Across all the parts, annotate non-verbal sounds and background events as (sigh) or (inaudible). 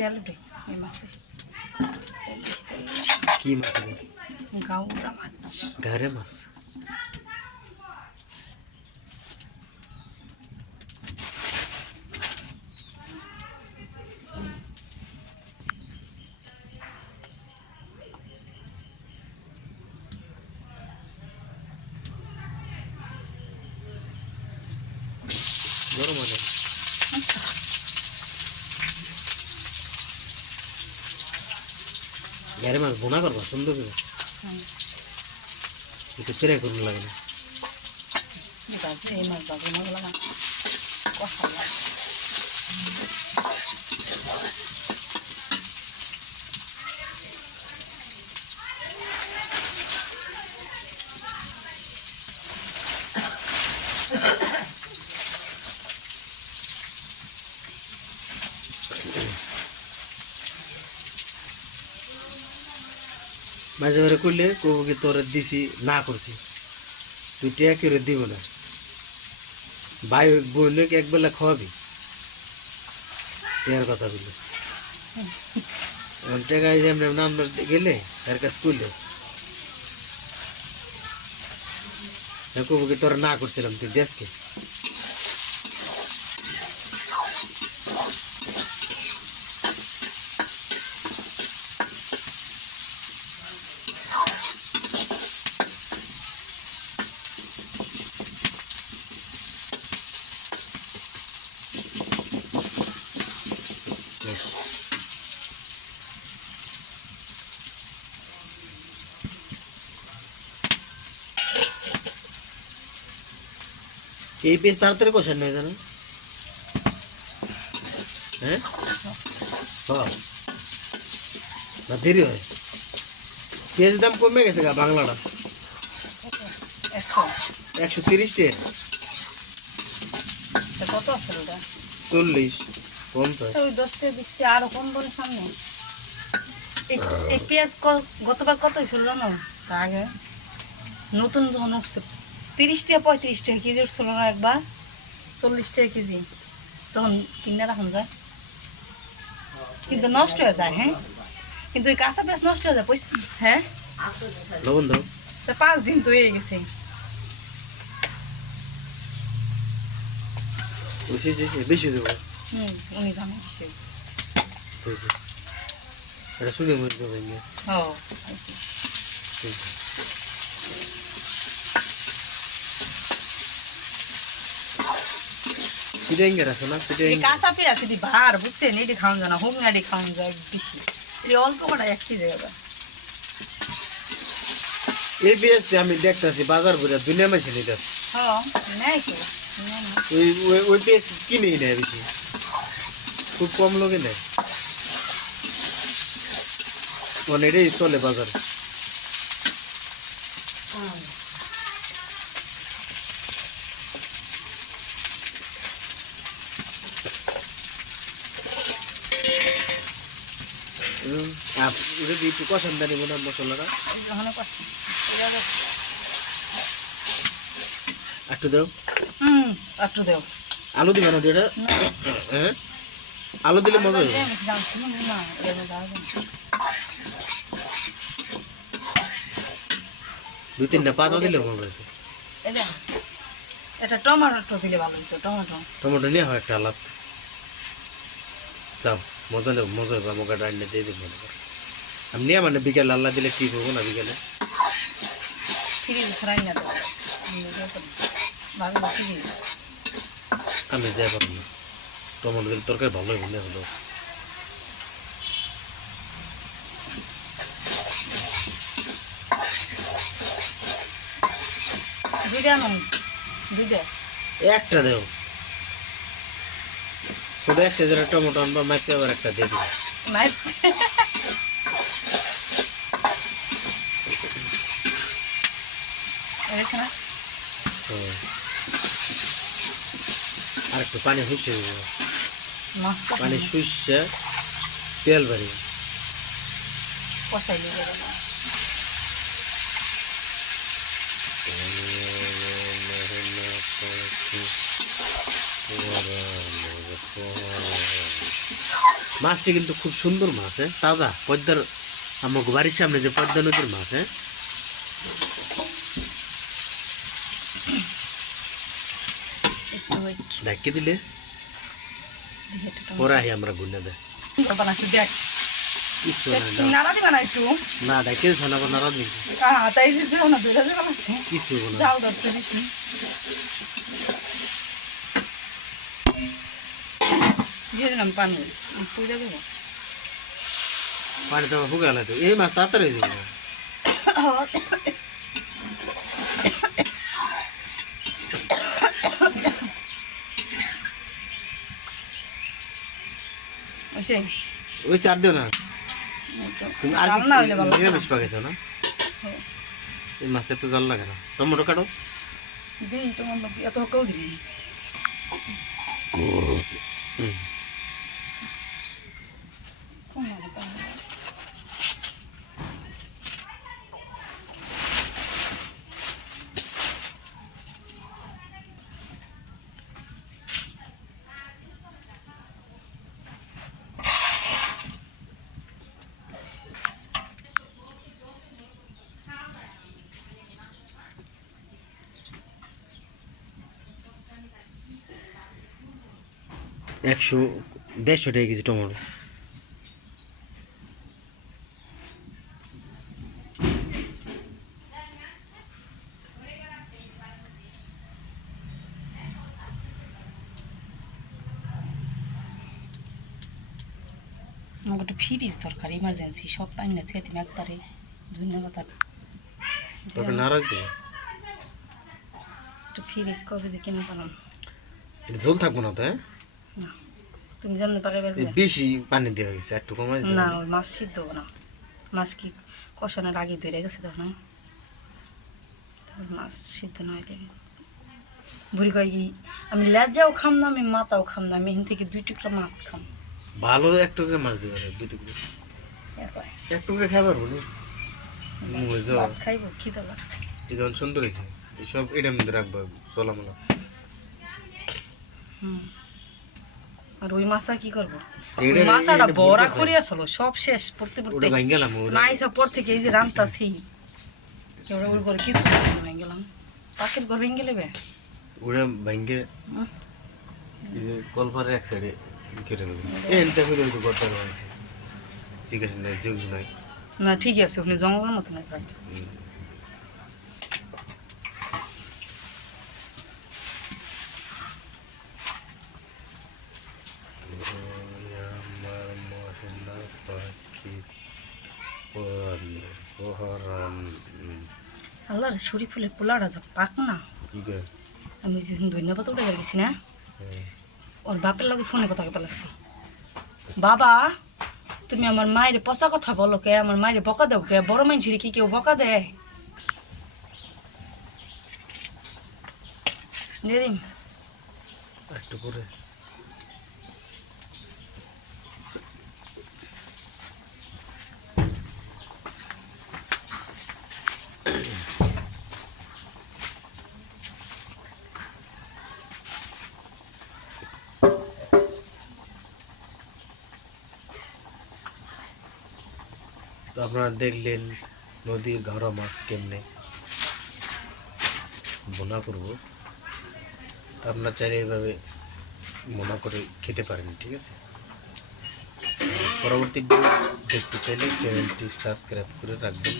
তেল উঠে এই মাছে কি মাছ রে? গাউরা মাছ ঘাড়ে মাছ গরম আছে ঘাড়ে মাছ বোনা করবা সুন্দর করে। একটু ফ্রাই করুন লাগে না। কষা লাগে। মাঝে মাঝে করলে কবু কি তোর দিছি, না করছি। তুই টিয়া করে দিব না। ভাই বললে কি একবেলা খাওয়াবি? টিয়ার কথা বললে। নাম গেলে তার কাছে করলে কবু কি তোর না করছিলাম, তুই দেশকে। এই পেজ তাড়াতাড়ি কষান নয় জানো হ্যাঁ। না দেরি হয়। পেঁয়াজ দাম কমে গেছে গা বাংলাটা। একশো। একশো তিরিশ টাকা চল্লিশ পঞ্চাশ। আরও কম বলে সামনে। এই- পেঁয়াজ গতবার কত হয়েছিল জানো? আগে। নতুন যখন উঠছে। তিরিশ টাকা পঁয়ত্রিশ টাকা কেজি উঠছিল না একবার। চল্লিশ টাকা কেজি। তখন কিনে রাখুন যায়। কিন্তু নষ্ট হয়ে যায় হ্যাঁ? কিন্তু ওই কাঁচা পেঁয়াজ নষ্ট হয়ে যায় পয়সা হ্যাঁ? লবণ দাও। তা পাঁচ দিন তো হয়ে গেছে। বেশি বেশি বেশি দেবো। হুম উনি এটা শুনে মনে ইয়ে। আছে। না এই কাঁচা পেঁয়াজ যদি ভার বুঝছেন এটি খাওয়ান যায় না হোম খাওয়ান যায় বেশি এই অল্প কটা এক কেজি এই পেঁয়াজটি আমি দেখতেছি বাজার ঘুরে দুনিয়া মাসে নিতে হ্যাঁ নেয় কি নেয় না। ওই ওই- পেঁয়াজ কিনেই নেয় বেশি খুব কম লোকে নেয় এটাই চলে বাজারে হুম, আর ওটা দিয়ে একটু কষান দানি মনে হয় মশলাটা। একটু দাও। একটু দেও। আলু দিবে না এটা? হ্যাঁ? আলু দিলে মজা হবে। দুই তিনটা পাতা দিলে মজা হবে। এটা টমেটো দিলে ভালো হতো টমেটো। টমেটো নিয়ে হয় একটা আলাদা যাও মজা নেব মজা হবে আমাকে রান্না দিয়ে দিই মনে আমি নিয়ে মানে বিকেলে আল্লাহ দিলে ঠিক হব না বিকেলে। আমি যাই পারব না টমেটো দিলে তরকারি ভালো হবে না হলো নুন দুইটা একটা দেও। শুধু এক সাইজের টমেটো আনবা মাইতে আবার একটা দিয়ে দিবো নাই এখানে হুম। আর একটু পানি শুষে দেবো। পানি শুষে তেল বাড়ি মাছটি কিন্তু খুব সুন্দর মাছ হ্যাঁ? তাজা। পদ্মার আমার বাড়ির সামনে যে পদ্মা নদীর মাছ হ্যাঁ একটু ওই ঢাকি দিলে? আহি আমরা গুনে দেয় না। শোনাবো দিন কিছু দিলাম পানি। পুজো দেবো। পানি এই মাছ তাড়াতাড়ি হয়ে যাবে। (laughs) ওইসে ওই চার দিও না। তুমি আর না হইলে ভালো। নিরামিষ পাকাইছো না। এই মাছে তো জল লাগে না। টমেটো কাটো। দিই টমেটো এত হকেও দিন একশো দেড়শো টাকা কেজি টমেটো। আমাকে একটু ফ্রিজ দরকার ইমার্জেন্সি সব পাই না থেকে তুমি একবারে। ধন্যবাদ তবে নারাজ দেবো একটু ফ্রিজ কবে দিয়ে কিনে পালাম জল থাকব না তো হ্যাঁ? তুমি জানতে পারবে বেশি পানি দেওয়া গেছে একটু কমাই না ওই মাছ সিদ্ধ না। মাছ কি কষানোর আগে ধরে গেছে তখন? মাছ সিদ্ধ না হইলে। বুড়ি কয় কি আমি লেজাও খাম না আমি মাথাও খাম না আমি এখান থেকে দুই টুকরা মাছ খাম। ভালো এক টুকরে মাছ দিবে দুই টুকরে। এক টুকরে না? মুয়ে খাইবো খিদে লাগছে। সুন্দর হয়েছে সব এটার মধ্যে রাখব চলামলা হুম। আর ওই মাছা কি করব? মাছাটা বড়া। করি আসলো সব শেষ পড়তে পড়তে। নাইসা পর থেকে এই যে রান্তাছি। এবার ওই করে কিছু ভেঙে গেলাম পাকের ঘর ভেঙে গেলে যে কলপারের এক সাইডে কেটে করে ওই রয়েছে নাই নাই। না ঠিকই আছে ওখানে জঙ্গলের মতো নাই প্রায় হুম। ওই আমার মহিলা পাখি পরাণ পহরান হুম, আল্লাহর শরীর ফুলের পোলাটা যা পাক না। আমি ধন্যবাদ উঠে গেছি না। হ্যাঁ। ওর বাপের লগে ফোনে কথা লাগছি। বাবা তুমি আমার মায়ের পচা কথা বলো কে আমার মায়ের বকা দাও কে বড় মানুষের কি কেউ বকা দেয় দিয়ে একটু পরে। তো আপনারা দেখলেন নদীর ঘাড়া মাছ কেমনে? বোনা করব। আপনার চাইলে এইভাবে মনে করে খেতে পারেন, ঠিক আছে? পরবর্তী দেখতে চাইলে চ্যানেলটি সাবস্ক্রাইব করে রাখবেন।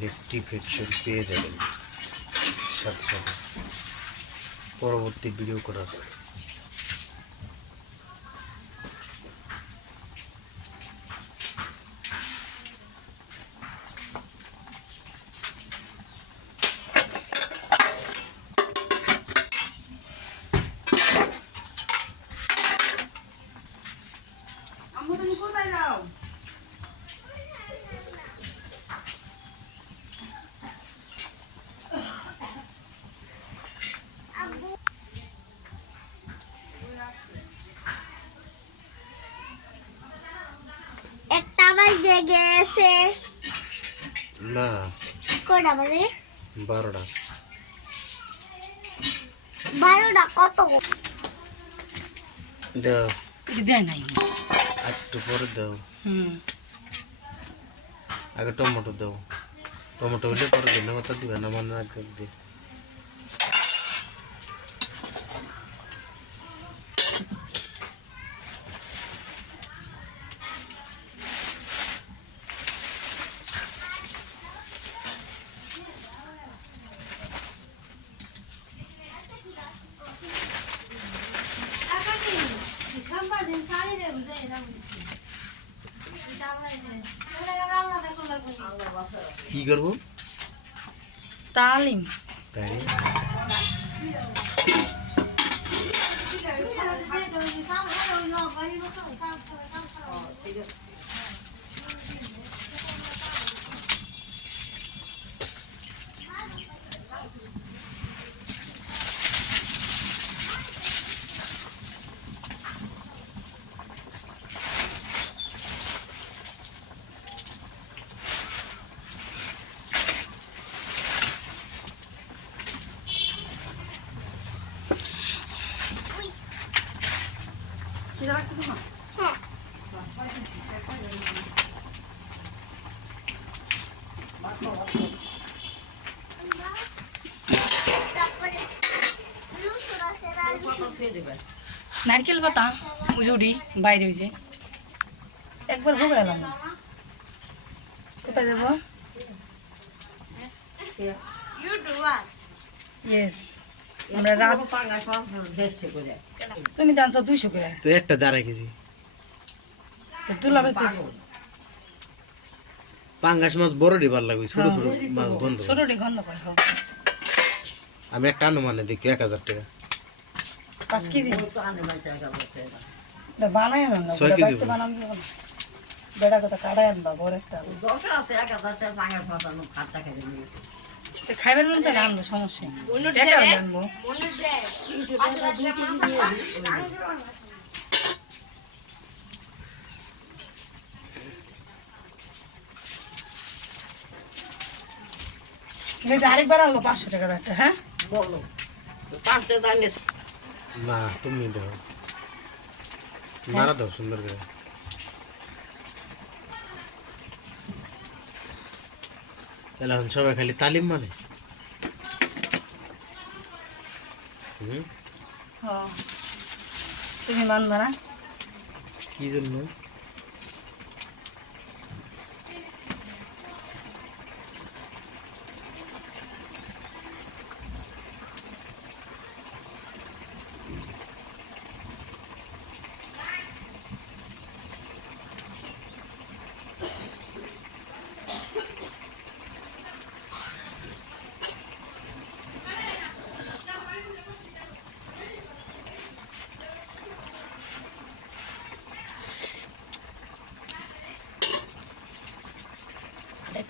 নোটিফিকেশন পেয়ে যাবেন। সাথে সাথে পরবর্তী ভিডিও করার বাজে গেছে। না। কটা বাজে? বারোটা। বারোটা কত? দাও। দেয় নাই। একটু পরে দাও। হুম। আগে টমেটো দাও। টমেটো হলে পরে ধনে পাতা দিবে না মনে আগে দিয়ে কি করব? তালিম। তাই? নারকেল পাতা উজুড়ি বাইরে হয়েছে একবার ভোগ এলাম কোথায় যাব? আমরা রাত তুমি জানছো দুইশো করে। তো একটা দাঁড়াই গেছি। তো তুলাবে তো পাঙ্গাস মাছ বড় ডিবার লাগবে ছোট ছোট মাছ বন্ধ করো। ছোটটি গন্ধ করে আমি একটা আনুমানে দেখি এক হাজার টাকা। পাঁচ কেজি। না বলে। বানাম বেড়া কথা আনবা বড় একটা। তো খাইবার মন চাইলে আনব সমস্যা টাকা আনব। আরেকবার আনলো পাঁচশো টাকার একটা হ্যাঁ? না তুমি দেখো মারা দাও সুন্দর করে। তাহলে এখন সবাই খালি তালিম মানে? তুমি মানবা না? কি জন্য? এক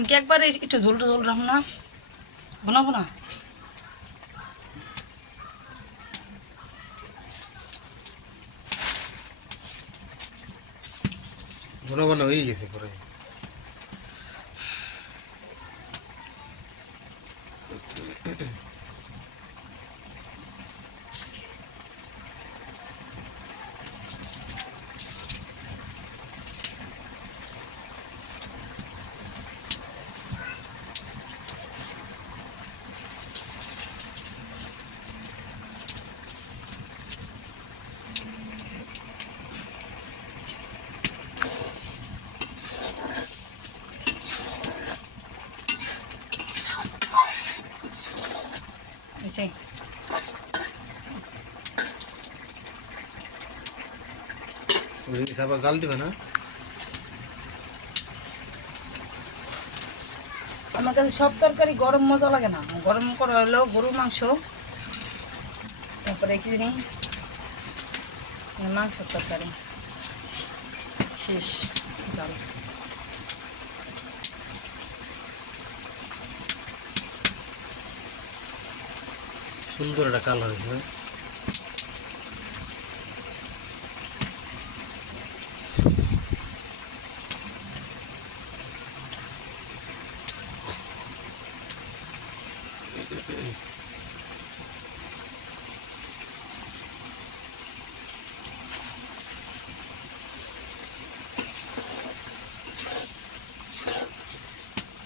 তুমি কি একবার একটু ঝোল ঝোল রাখো না। বানাবো না। ঘন না, হয়ে গেছে পরে। হয়েছে আবার জাল দিবে না? আমার কাছে সব তরকারি গরম মজা লাগে না। গরম করা হলো গরুর মাংস তারপরে কি জানি মাংস তরকারি। শেষ জাল সুন্দর একটা কালার হয়েছে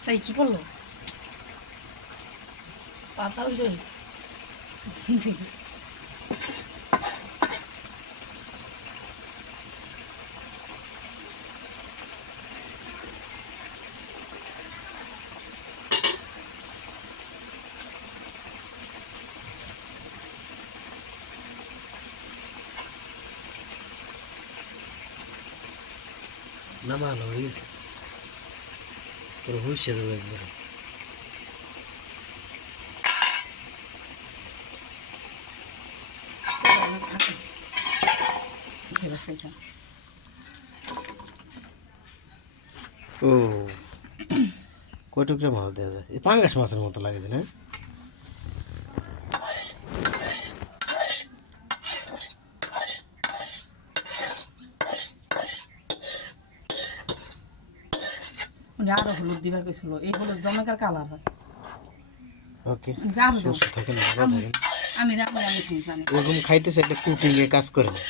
তাই কি করল? পাতা উঠে না ভালো হয়ে গেছে তোর হুইসে দেবো একবারে চলো, আমার থাকে। ও। কয় টুকরা মাছ দেওয়া যায়? এই পাঙ্গাস মাছের মতো লাগেছে না? উনি আরও হলুদ দিবার কইছিল এই হলুদ জমেকার কালার হয়। ওকে। আমি রান্না আমি জানি। ওরকম খাইতে চাইলে কুকিং এ কাজ করে না।